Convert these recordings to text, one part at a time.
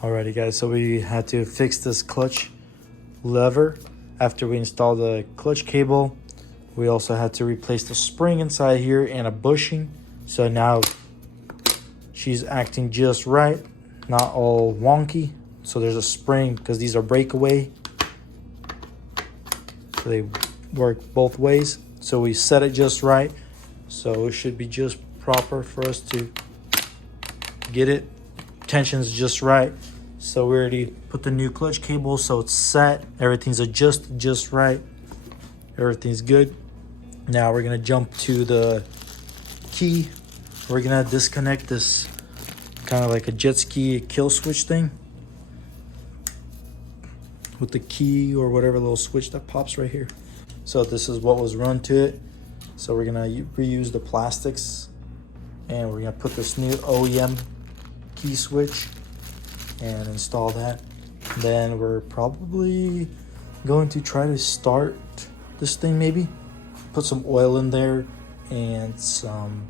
Alrighty guys, so we had to fix this clutch lever after we installed the clutch cable. We also had to replace the spring inside here and a bushing. So now she's acting just right, not all wonky. So there's a spring because these are breakaway. So they work both ways. So we set it just right. So it should be just proper for us to get it. Tension's just right. So we already put the new clutch cable, so it's set. Everything's adjusted just right. Everything's good. Now we're gonna jump to the key. We're gonna disconnect this kind of like a jet ski kill switch thing with the key or whatever little switch that pops right here. So this is what was run to it. So we're gonna reuse the plastics and we're gonna put this new OEM key switch and install that. Then we're probably going to try to start this thing, maybe put some oil in there and some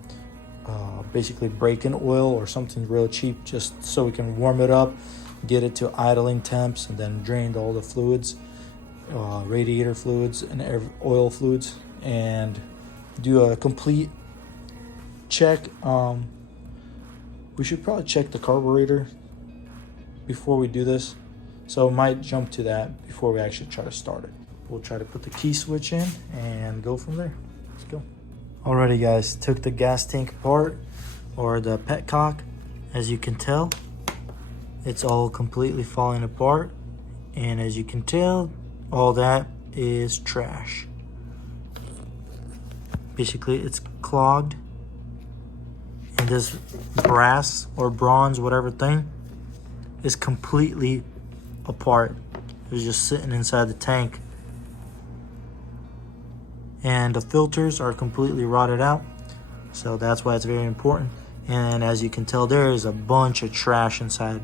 basically break-in oil or something real cheap, just so we can warm it up, get it to idling temps, and then drain all the fluids, radiator fluids and oil fluids, and do a complete check. We should probably check the carburetor before we do this, so might jump to that before we actually try to start it. We'll try to put the key switch in and go from there. Let's go. Alrighty guys, took the gas tank apart, or the petcock. As you can tell, it's all completely falling apart, and as you can tell, all that is trash. Basically it's clogged, and this brass or bronze, whatever thing, is completely apart. It was just sitting inside the tank, and the filters are completely rotted out, so that's why it's very important. And as you can tell, there is a bunch of trash inside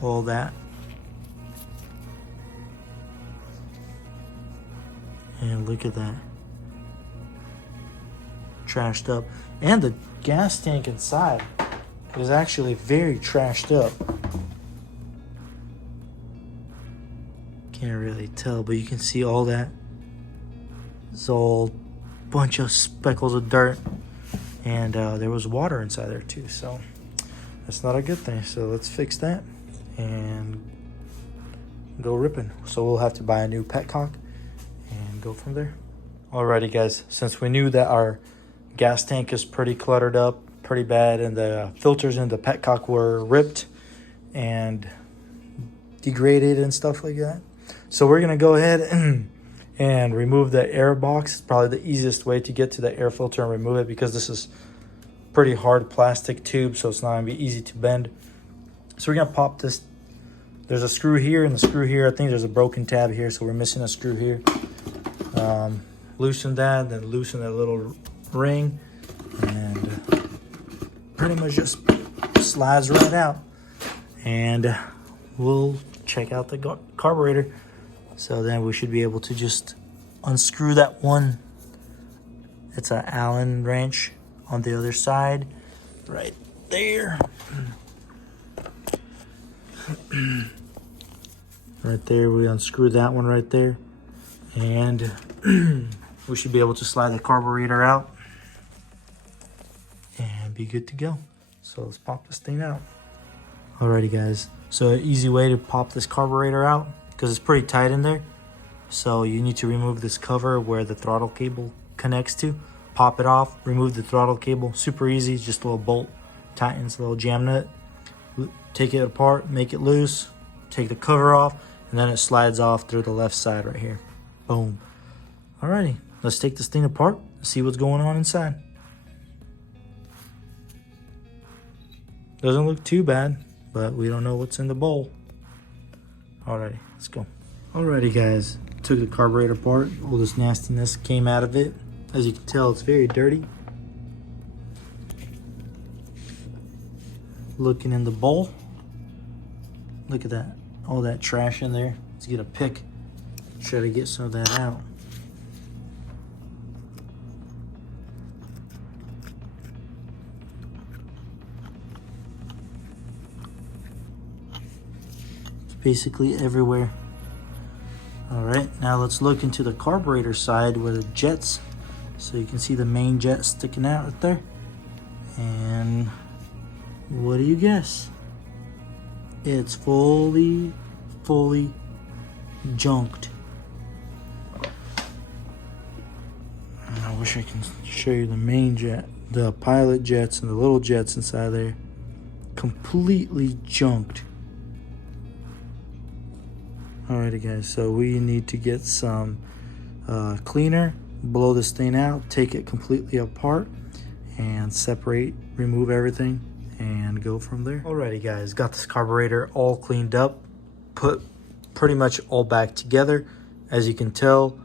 all that. And look at that, trashed up. And the gas tank inside is actually very trashed up. Can't really tell, but you can see all that. It's all a bunch of speckles of dirt, and there was water inside there too, so that's not a good thing. So let's fix that and go ripping. So we'll have to buy a new petcock and go from there. Alrighty guys, since we knew that our gas tank is pretty cluttered up, pretty bad, and the filters in the petcock were ripped and degraded and stuff like that, so we're gonna go ahead and remove the air box. It's probably the easiest way to get to the air filter and remove it, because this is pretty hard plastic tube, so it's not gonna be easy to bend. So we're gonna pop this. There's a screw here and the screw here. I think there's a broken tab here, so we're missing a screw here. Loosen that, then loosen that little ring, and pretty much just slides right out. And we'll check out the carburetor. So then we should be able to just unscrew that one. It's an Allen wrench on the other side, right there. Right there, we unscrew that one right there. And we should be able to slide the carburetor out and be good to go. So let's pop this thing out. Alrighty guys, so an easy way to pop this carburetor out, because it's pretty tight in there. So you need to remove this cover where the throttle cable connects to. Pop it off, remove the throttle cable. Super easy, just a little bolt, tightens, a little jam nut. Take it apart, make it loose, take the cover off, and then it slides off through the left side right here. Boom. Alrighty, let's take this thing apart and see what's going on inside. Doesn't look too bad, but we don't know what's in the bowl. Alrighty, let's go. Alrighty guys, took the carburetor apart. All this nastiness came out of it. As you can tell, it's very dirty. Looking in the bowl, look at that, all that trash in there. Let's get a pick, try to get some of that out. basically everywhere. All right, now let's look into the carburetor side with the jets. So you can see the main jet sticking out right there. And what do you guess? It's fully junked. And I wish I can show you the main jet, the pilot jets and the little jets inside there. Completely junked. Alrighty guys, so we need to get some cleaner, blow this thing out, take it completely apart and separate, remove everything and go from there. Alrighty guys, got this carburetor all cleaned up, put pretty much all back together. As you can tell,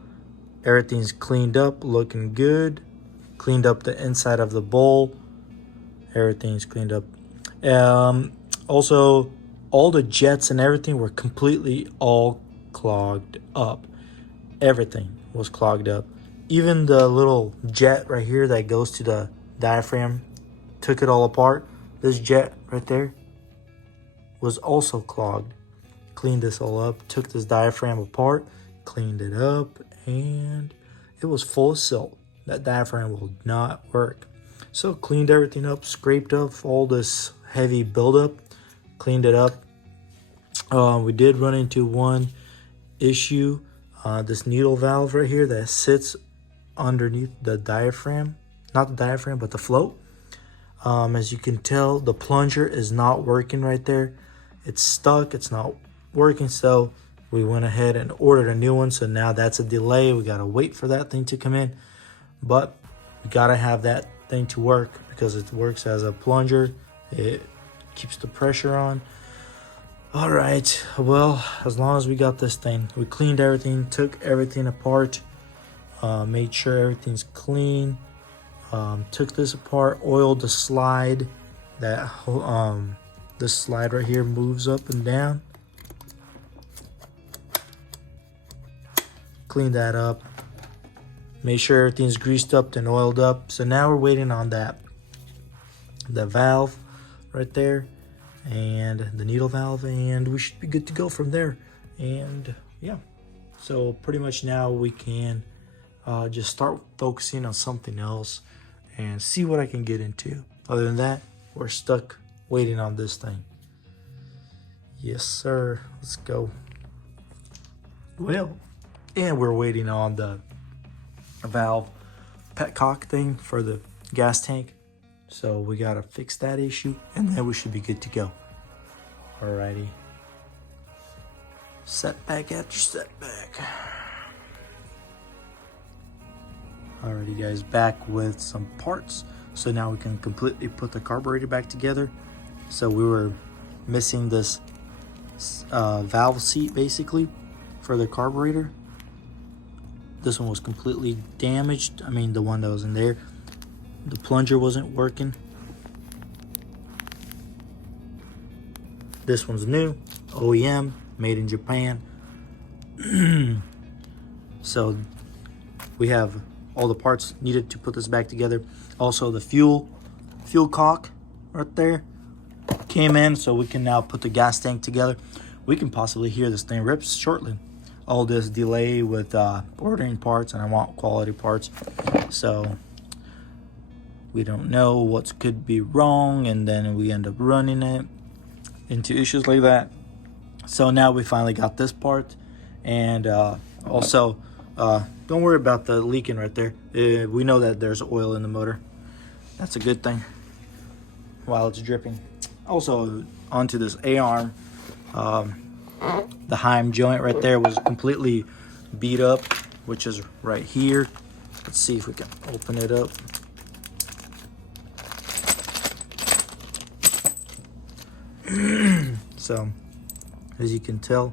everything's cleaned up, looking good. Cleaned up the inside of the bowl, everything's cleaned up. Also, all the jets and everything were completely all clogged up. Everything was clogged up. Even the little jet right here that goes to the diaphragm, took it all apart. This jet right there was also clogged. Cleaned this all up, took this diaphragm apart, cleaned it up, and it was full of silt. That diaphragm will not work. So cleaned everything up, scraped up all this heavy buildup, cleaned it up. We did run into one issue. This needle valve right here that sits underneath the diaphragm, not the diaphragm, but the float. As you can tell, the plunger is not working right there. It's stuck, it's not working, so we went ahead and ordered a new one. So now that's a delay. We gotta wait for that thing to come in, but we gotta have that thing to work because it works as a plunger. It keeps the pressure on. All right, well, as long as we got this thing, we cleaned everything, took everything apart, made sure everything's clean, took this apart, oiled the slide. That this slide right here moves up and down. Clean that up, made sure everything's greased up and oiled up. So now we're waiting on that, the valve right there and the needle valve, and we should be good to go from there. And yeah, so pretty much now we can just start focusing on something else and see what I can get into. Other than that, we're stuck waiting on this thing. Yes sir, let's go. Well, and we're waiting on the valve petcock thing for the gas tank. So we gotta fix that issue and then we should be good to go. Alrighty. Setback after setback. Alrighty guys, back with some parts. So now we can completely put the carburetor back together. So we were missing this valve seat basically for the carburetor. This one was completely damaged. I mean, the one that was in there. The plunger wasn't working. This one's new, OEM, made in Japan. So we have all the parts needed to put this back together. Also the fuel cock right there came in, so we can now put the gas tank together. We can possibly hear this thing rips shortly. All this delay with ordering parts, and I want quality parts. So we don't know what could be wrong, and then we end up running it into issues like that. So now we finally got this part, and also don't worry about the leaking right there. We know that there's oil in the motor. That's a good thing while it's dripping. Also onto this A-arm, the Heim joint right there was completely beat up, which is right here. Let's see if we can open it up. So as you can tell,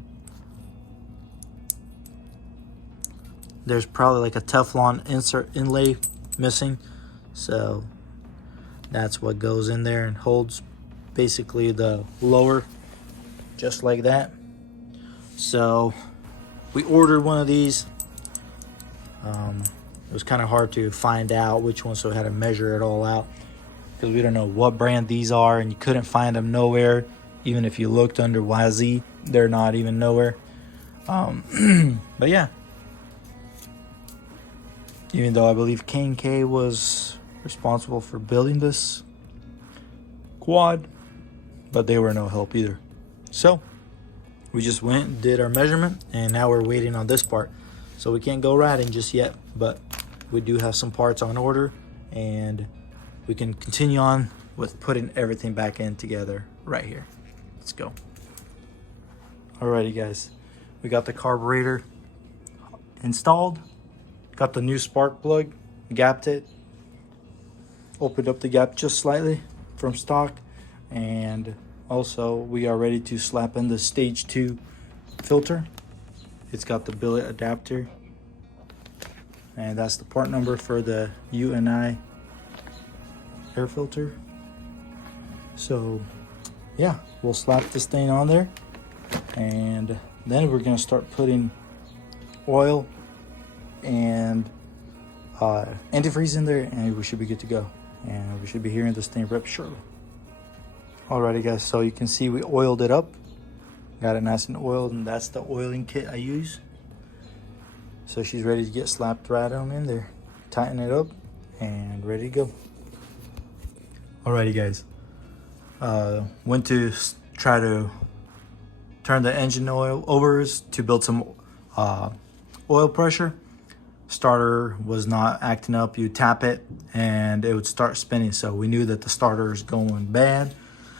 there's probably like a Teflon insert inlay missing. So that's what goes in there and holds basically the lower, just like that. So we ordered one of these. It was kind of hard to find out which one, so we had to measure it all out because we don't know what brand these are, and you couldn't find them nowhere. Even if you looked under YZ, they're not even nowhere. But yeah, even though I believe K&K was responsible for building this quad, but they were no help either. So we just went and did our measurement, and now we're waiting on this part. So we can't go riding just yet, but we do have some parts on order, and we can continue on with putting everything back in together right here. Let's go. Alrighty guys, we got the carburetor installed, got the new spark plug, gapped it, opened up the gap just slightly from stock, and also we are ready to slap in the stage 2 filter. It's got the billet adapter, and that's the part number for the UNI air filter. So yeah, we'll slap this thing on there, and then we're gonna start putting oil and antifreeze in there, and we should be good to go, and we should be hearing this thing rip shortly. Alrighty guys, so you can see we oiled it up, got it nice and oiled, and that's the oiling kit I use. So she's ready to get slapped right on in there, tighten it up, and ready to go. Alrighty guys, went to try to turn the engine oil over to build some oil pressure. Starter was not acting up. You tap it and it would start spinning, so we knew that the starter is going bad.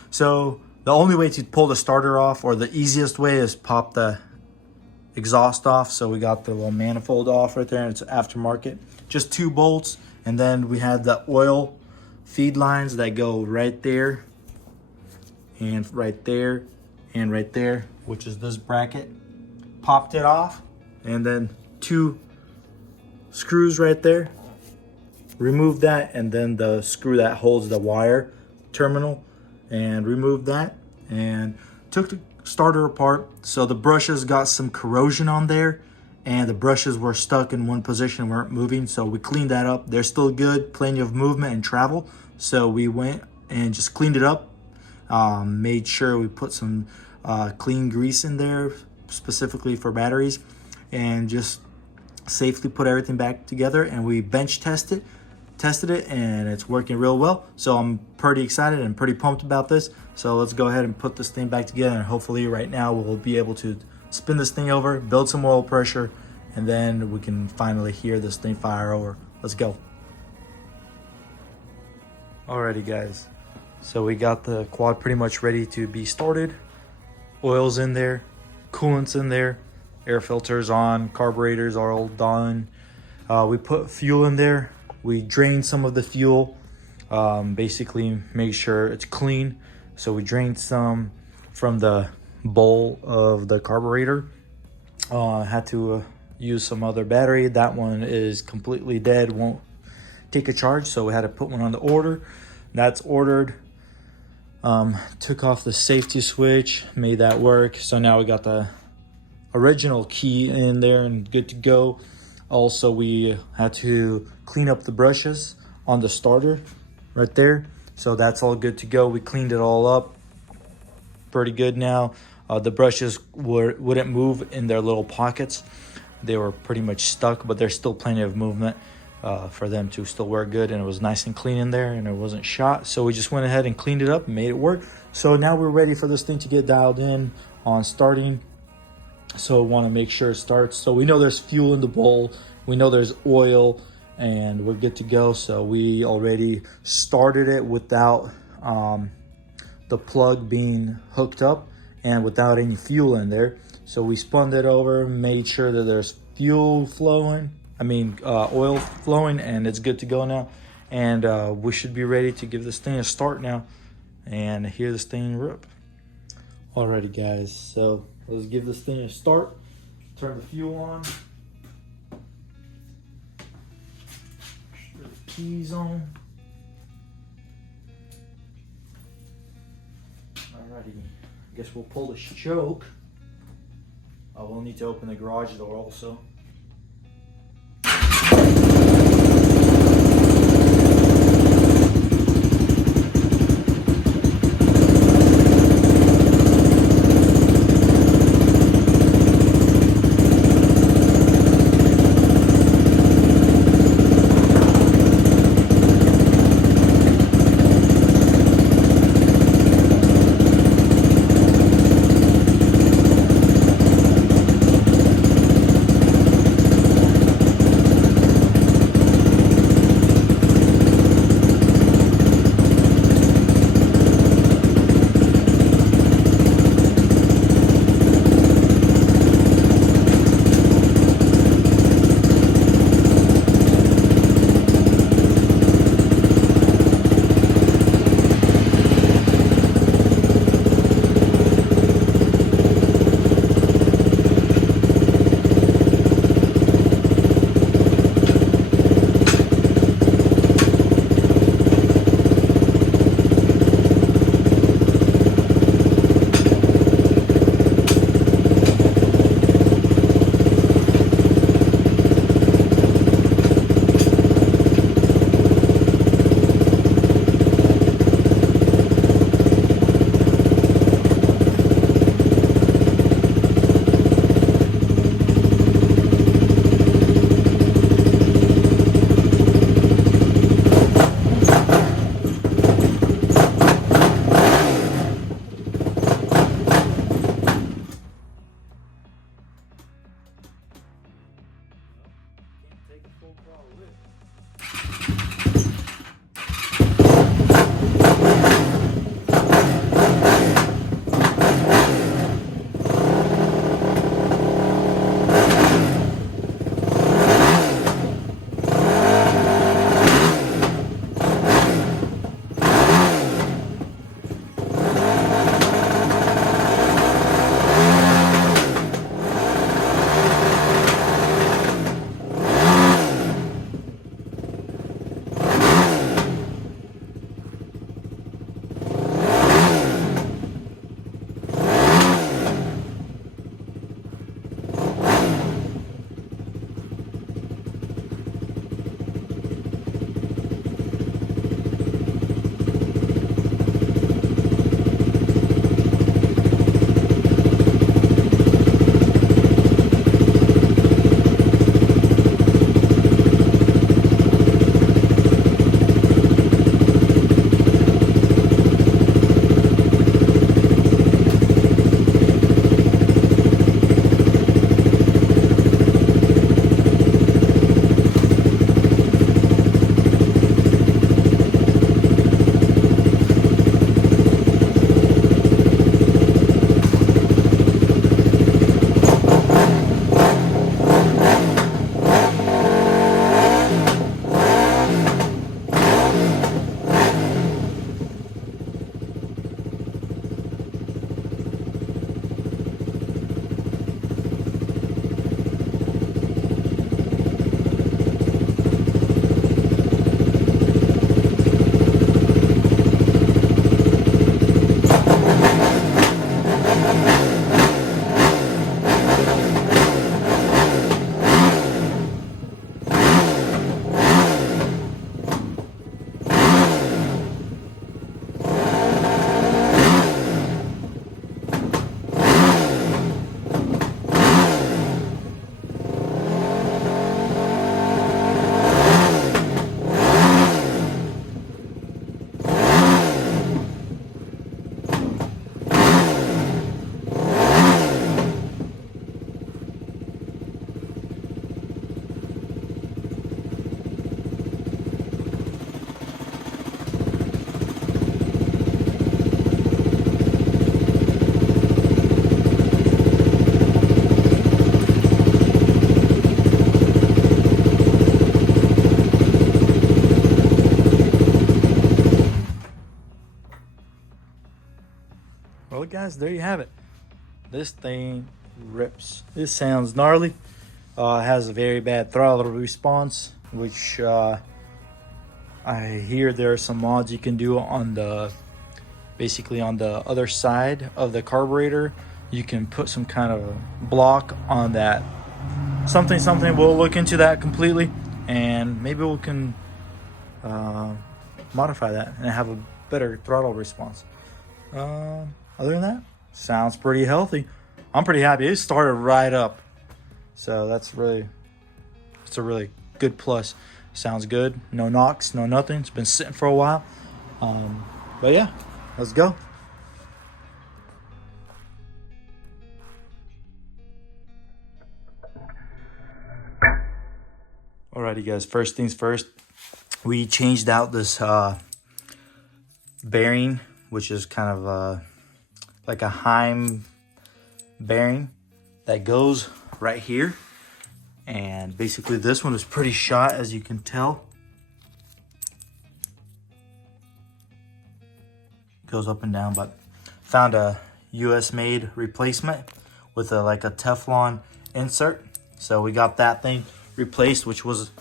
So the only way to pull the starter off, or the easiest way, is pop the exhaust off. So we got the little manifold off right there, and it's aftermarket, just 2 bolts. And then we had the oil feed lines that go right there and right there and right there, which is this bracket. Popped it off, and then 2 screws right there, remove that, and then the screw that holds the wire terminal, and remove that, and took the starter apart. So the brushes got some corrosion on there, and the brushes were stuck in one position, weren't moving. So we cleaned that up. They're still good, plenty of movement and travel. So we went and just cleaned it up, made sure we put some clean grease in there specifically for batteries, and just safely put everything back together. And we bench tested it, and it's working real well. So I'm pretty excited and pretty pumped about this. So let's go ahead and put this thing back together, and hopefully right now we'll be able to spin this thing over, build some oil pressure, and then we can finally hear this thing fire over. Let's go. Alrighty guys, so we got the quad pretty much ready to be started. Oil's in there, coolant's in there, air filters on, carburetors are all done. We put fuel in there. We drained some of the fuel, basically make sure it's clean. So we drained some from the bowl of the carburetor. Had to use some other battery. That one is completely dead, won't take a charge, so we had to put one on the order. That's ordered. Took off the safety switch, made that work. So now we got the original key in there and good to go. Also, we had to clean up the brushes on the starter right there. So that's all good to go. We cleaned it all up. Pretty good now. The brushes wouldn't move in their little pockets. They were pretty much stuck, but there's still plenty of movement for them to still work good. And it was nice and clean in there, and it wasn't shot. So we just went ahead and cleaned it up and made it work. So now we're ready for this thing to get dialed in on starting. So we want to make sure it starts. So we know there's fuel in the bowl. We know there's oil, and we're good to go. So we already started it without the plug being hooked up and without any fuel in there. So we spun it over, made sure that there's oil flowing, and it's good to go now. And we should be ready to give this thing a start now and hear this thing rip. Alrighty guys, so let's give this thing a start. Turn the fuel on. Put the keys on. Alrighty, I guess we'll pull the choke. I will need to open the garage door also. guys, there you have it. This thing rips. This sounds gnarly. It has a very bad throttle response, which I hear there are some mods you can do on the, basically on the other side of the carburetor. You can put some kind of block on that. Something. We'll look into that completely, and maybe we can modify that and have a better throttle response. Other than that, sounds pretty healthy. I'm pretty happy. It started right up, so it's a really good plus. Sounds good. No knocks, no nothing. It's been sitting for a while. But yeah, let's go. Alrighty guys, first things first, we changed out this bearing, which is kind of like a Heim bearing that goes right here. And basically this one is pretty shot, as you can tell. Goes up and down, but found a US made replacement with like a Teflon insert. So we got that thing replaced, which was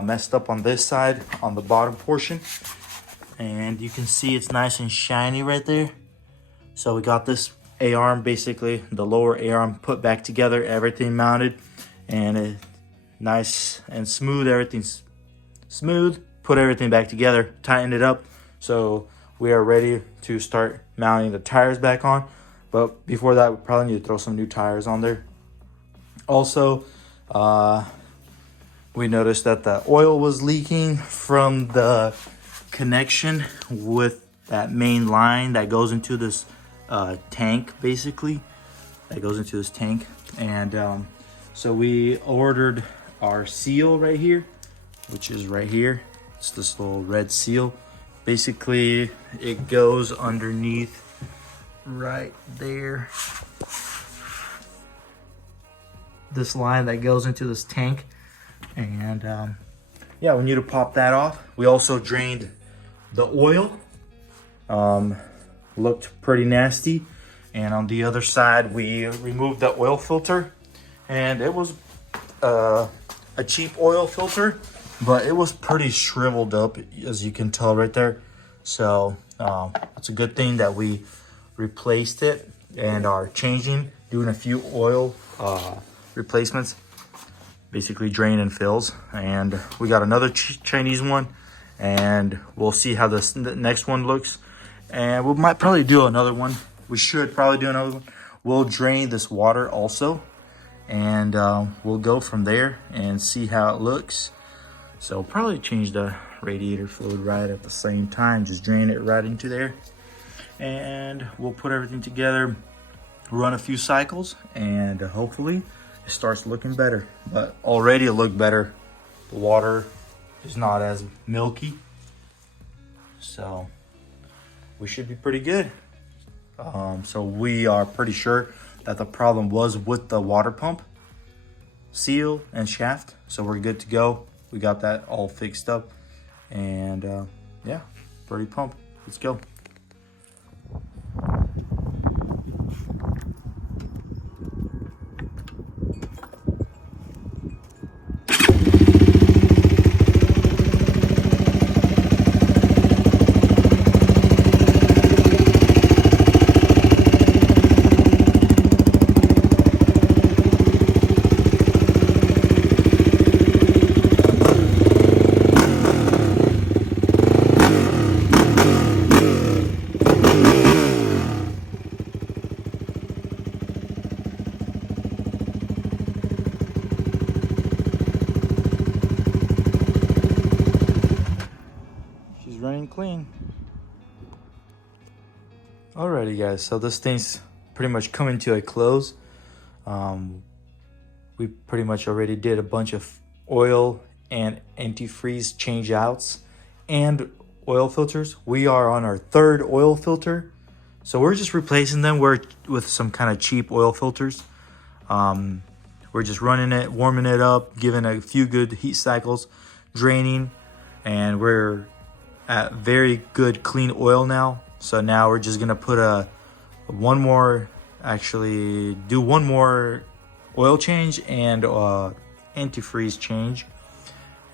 messed up on this side on the bottom portion, and you can see it's nice and shiny right there. So we got this A-arm, basically the lower A-arm, put back together, everything mounted, and it nice and smooth. Everything's smooth. Put everything back together, tighten it up, so we are ready to start mounting the tires back on. But before that, we probably need to throw some new tires on there. Also, we noticed that the oil was leaking from the connection with that main line that goes into this tank, basically. That goes into this tank. And so we ordered our seal right here, which is right here. It's this little red seal. Basically, it goes underneath right there. This line that goes into this tank. And yeah, we need to pop that off. We also drained the oil. Looked pretty nasty. And on the other side, we removed the oil filter. And it was a cheap oil filter, but it was pretty shriveled up, as you can tell right there. So it's a good thing that we replaced it and are doing a few oil replacements. Basically drain and fills, and we got another Chinese one, and we'll see how the next one looks, and we might probably do another one. We should probably do another one. We'll drain this water also, and we'll go from there and see how it looks. So probably change the radiator fluid right at the same time, just drain it right into there, and we'll put everything together, run a few cycles, and hopefully it starts looking better. But already it looked better. The water is not as milky, so we should be pretty good. So we are pretty sure that the problem was with the water pump seal and shaft, so we're good to go. We got that all fixed up, and yeah, pretty pumped. Let's go. Running clean. Alrighty guys, so this thing's pretty much coming to a close. We pretty much already did a bunch of oil and antifreeze change outs and oil filters. We are on our third oil filter, so we're just replacing them with some kind of cheap oil filters. We're just running it, warming it up, giving a few good heat cycles, draining, and we're at very good clean oil now. So now we're just gonna put a one more, actually do one more oil change and antifreeze change,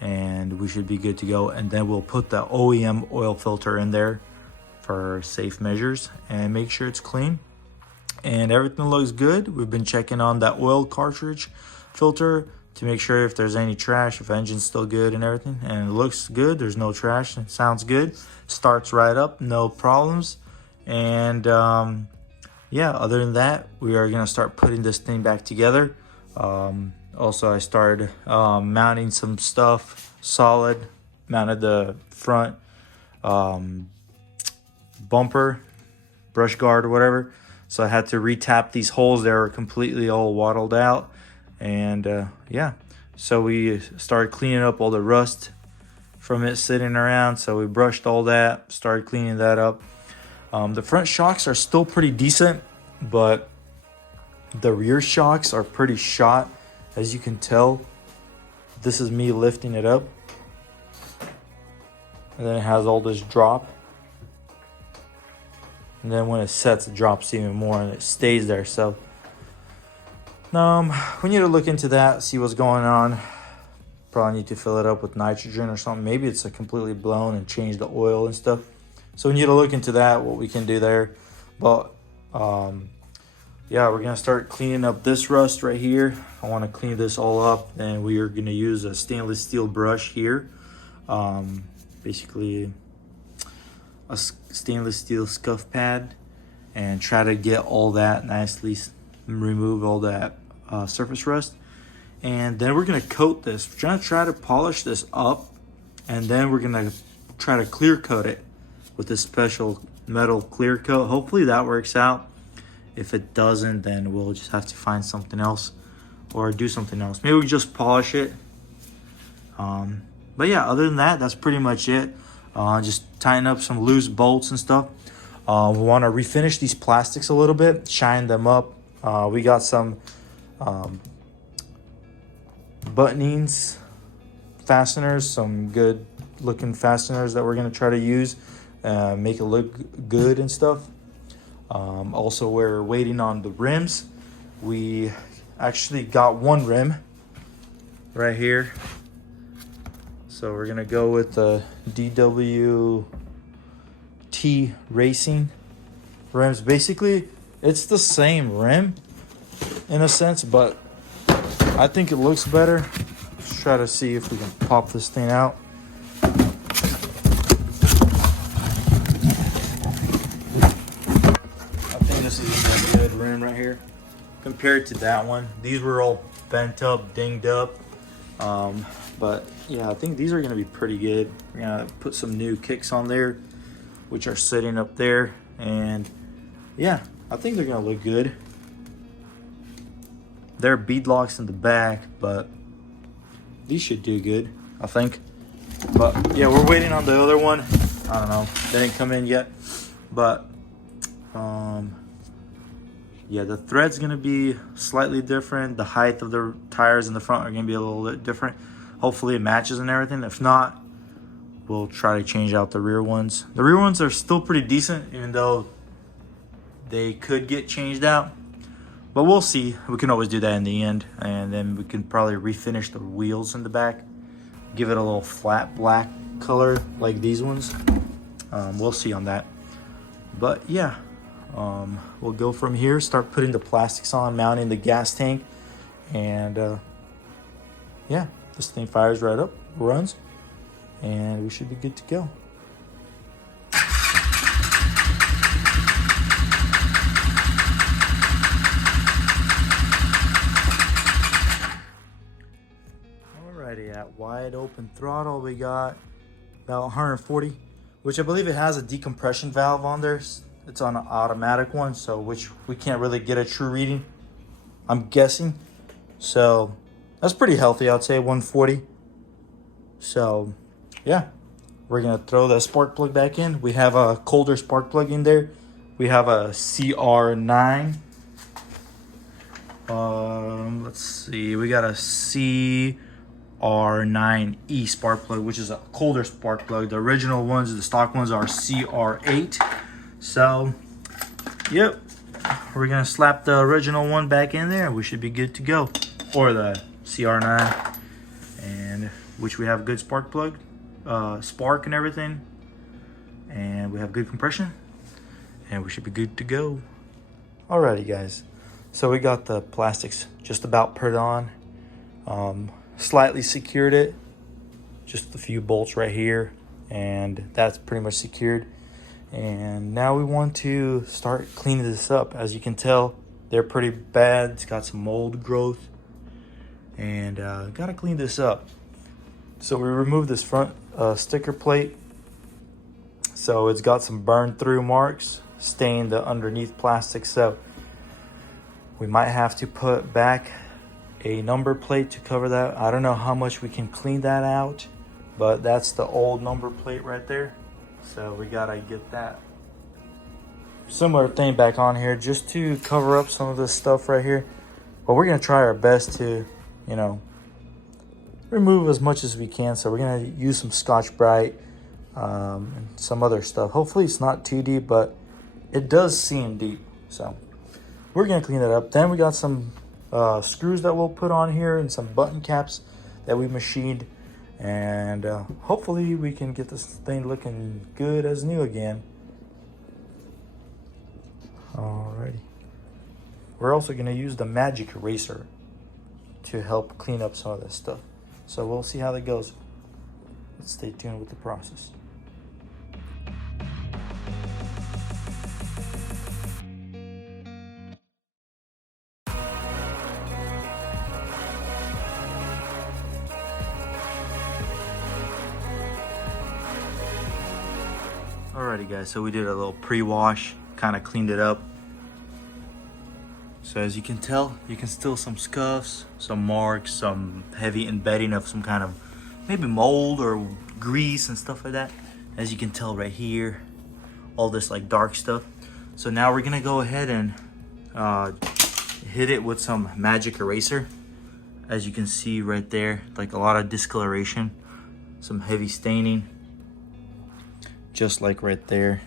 and we should be good to go. And then we'll put the OEM oil filter in there for safe measures and make sure it's clean. And everything looks good. We've been checking on that oil cartridge filter to make sure if there's any trash, if engine's still good and everything. And it looks good. There's no trash. It sounds good. Starts right up. No problems. And yeah, other than that, we are going to start putting this thing back together. Also, I started mounting some stuff solid. Mounted the front bumper, brush guard or whatever. So I had to retap these holes that were completely all wattled out. And yeah, so we started cleaning up all the rust from it sitting around. So we brushed all that, started cleaning that up. The front shocks are still pretty decent, but the rear shocks are pretty shot. As you can tell, this is me lifting it up. And then it has all this drop. And then when it sets, it drops even more and it stays there. So we need to look into that, see what's going on. Probably need to fill it up with nitrogen or something. Maybe it's completely blown and change the oil and stuff. So we need to look into that, what we can do there. But yeah, we're gonna start cleaning up this rust right here. I want to clean this all up, and we are gonna use a stainless steel brush here. Basically a stainless steel scuff pad, and try to get all that nicely, remove all that surface rust. And then we're gonna coat this. We're gonna try to polish this up, and then we're gonna try to clear coat it with this special metal clear coat. Hopefully that works out. If it doesn't, then we'll just have to find something else or do something else. Maybe we just polish it. But yeah, other than that, that's pretty much it. Just tighten up some loose bolts and stuff. We want to refinish these plastics a little bit, shine them up. We got some buttonings, fasteners, some good looking fasteners that we're going to try to use, make it look good and stuff. Also, we're waiting on the rims. We actually got one rim right here. So we're gonna go with the DWT Racing rims. Basically, it's the same rim in a sense, but I think it looks better. Let's try to see if we can pop this thing out. This is a good rim right here compared to that one. These were all bent up, dinged up, but yeah, I think these are going to be pretty good. We're going to put some new kicks on there, which are sitting up there, and yeah, I think they're going to look good. They're bead locks in the back, but these should do good, I think. But yeah, we're waiting on the other one. I don't know, they didn't come in yet, but yeah, the thread's gonna be slightly different. The height of the tires in the front are gonna be a little bit different. Hopefully it matches and everything. If not, we'll try to change out the rear ones. The rear ones are still pretty decent, even though they could get changed out. But we'll see. We can always do that in the end. And then we can probably refinish the wheels in the back. Give it a little flat black color like these ones. We'll see on that. But yeah. We'll go from here, start putting the plastics on, mounting the gas tank, and yeah, this thing fires right up, runs, and we should be good to go. Alrighty, at wide open throttle, we got about 140, which I believe it has a decompression valve on there. It's on an automatic one, so which we can't really get a true reading, I'm guessing. So that's pretty healthy, I'd say 140. So yeah, we're gonna throw the spark plug back in. We have a colder spark plug in there. We have a CR9. Let's see, we got a CR9E spark plug, which is a colder spark plug. The original ones, the stock ones, are CR8. So, yep, we're gonna slap the original one back in there. We should be good to go. Or the CR9, and which we have good spark plug, spark and everything, and we have good compression, and we should be good to go. Alrighty guys, so we got the plastics just about put on, slightly secured it, just a few bolts right here, and that's pretty much secured. And now we want to start cleaning this up. As you can tell, they're pretty bad. It's got some mold growth, and gotta clean this up. So we removed this front sticker plate. So it's got some burn through marks, stained the underneath plastic. So we might have to put back a number plate to cover that. I don't know how much we can clean that out, but that's the old number plate right there. So we gotta get that similar thing back on here just to cover up some of this stuff right here. But we're gonna try our best to, you know, remove as much as we can. So we're gonna use some Scotch-Brite and some other stuff. Hopefully it's not too deep, but it does seem deep. So we're gonna clean that up. Then we got some screws that we'll put on here and some button caps that we machined. And hopefully we can get this thing looking good as new again. Alrighty. We're also gonna use the magic eraser to help clean up some of this stuff. So we'll see how that goes. Let's stay tuned with the process. Alrighty guys, so we did a little pre-wash, kind of cleaned it up. So as you can tell, you can still some scuffs, some marks, some heavy embedding of some kind of maybe mold or grease and stuff like that. As you can tell right here, all this like dark stuff. So now we're gonna go ahead and hit it with some magic eraser. As you can see right there, like a lot of discoloration, some heavy staining. Just like right there.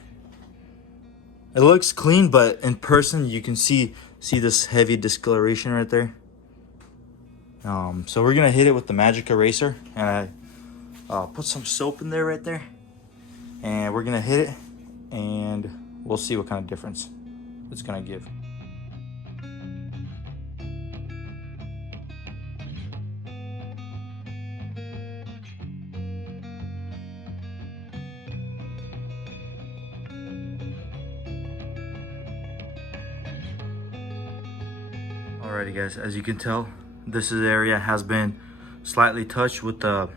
It looks clean, but in person you can see this heavy discoloration right there. So we're gonna hit it with the magic eraser, and I put some soap in there right there, and we're gonna hit it, and we'll see what kind of difference it's gonna give. Alrighty guys, as you can tell, this area has been slightly touched with the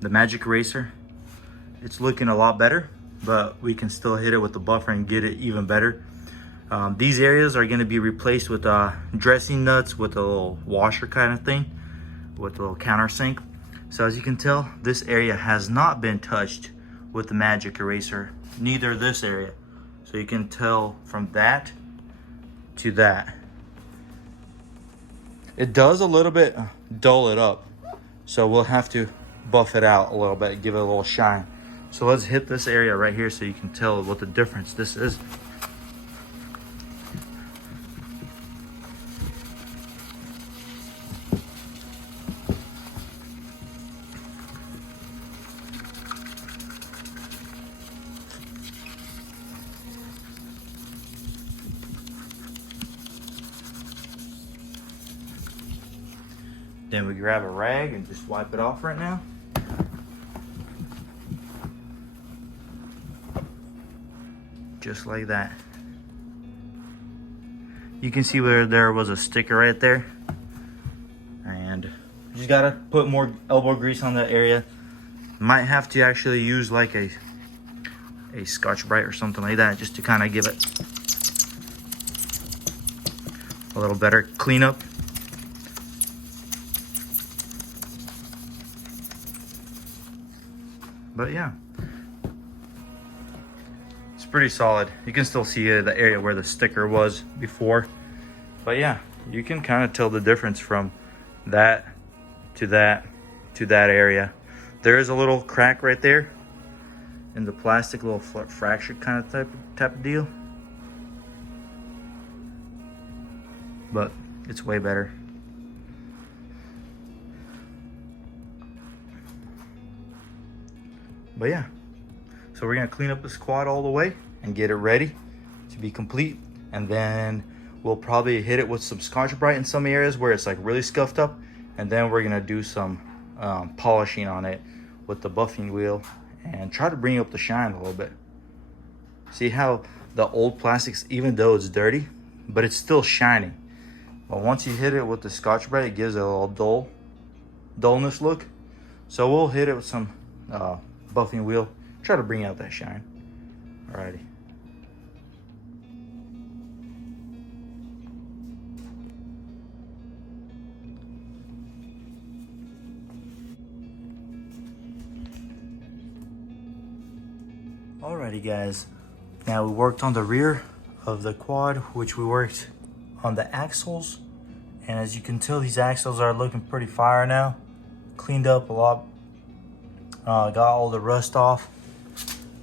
magic eraser. It's looking a lot better, but we can still hit it with the buffer and get it even better. These areas are going to be replaced with dressing nuts with a little washer kind of thing, with a little countersink. So as you can tell, this area has not been touched with the magic eraser, neither this area. So you can tell from that to that. It does a little bit dull it up, so we'll have to buff it out a little bit, give it a little shine. So let's hit this area right here so you can tell what the difference this is. Then we grab a rag and just wipe it off right now. Just like that. You can see where there was a sticker right there. And you just gotta put more elbow grease on that area. Might have to actually use like a Scotch-Brite or something like that, just to kind of give it a little better cleanup. But yeah, it's pretty solid. You can still see the area where the sticker was before. But yeah, you can kind of tell the difference from that to that to that area. There is a little crack right there in the plastic, little fracture kind of type of deal. but it's way better. But yeah, so we're gonna clean up this quad all the way and get it ready to be complete, and then we'll probably hit it with some Scotch-Brite in some areas where it's like really scuffed up, and then we're gonna do some polishing on it with the buffing wheel and try to bring up the shine a little bit. See how the old plastics, even though it's dirty, but it's still shiny. But once you hit it with the Scotch-Brite, it gives it a little dullness look. So we'll hit it with some buffing wheel, try to bring out that shine. Alrighty. Alrighty guys, now we worked on the rear of the quad, which we worked on the axles, and as you can tell, these axles are looking pretty fire now. Cleaned up a lot, got all the rust off,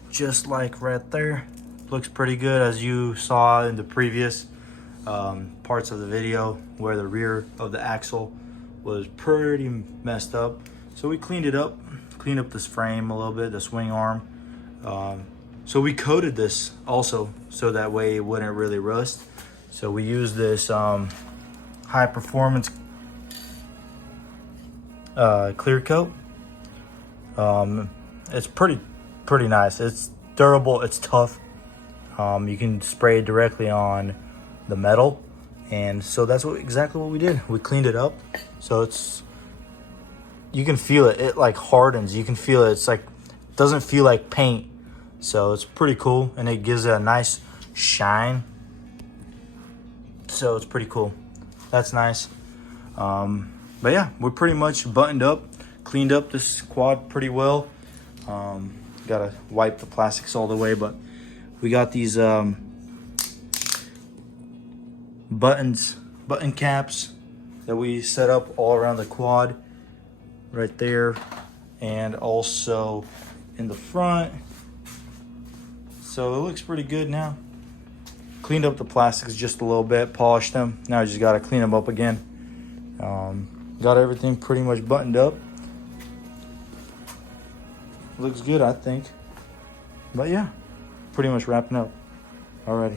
just like right there. Looks pretty good, as you saw in the previous parts of the video where the rear of the axle was pretty messed up. So we cleaned it up, cleaned up this frame a little bit, the swing arm. So we coated this also so that way it wouldn't really rust. So we used this high performance clear coat. It's pretty nice. It's durable, it's tough. You can spray it directly on the metal, and so that's exactly what we did. We cleaned it up, so you can feel it. It like hardens. You can feel it. It's like, it doesn't feel like paint. So it's pretty cool, and it gives it a nice shine. So it's pretty cool. That's nice. But yeah, we're pretty much buttoned up, cleaned up this quad pretty well. Gotta wipe the plastics all the way, but we got these button caps that we set up all around the quad right there, and also in the front. So it looks pretty good now. Cleaned up the plastics just a little bit, polished them. Now I just gotta clean them up again. Got everything pretty much buttoned up. Looks good, I think. But yeah, pretty much wrapping up. Alrighty.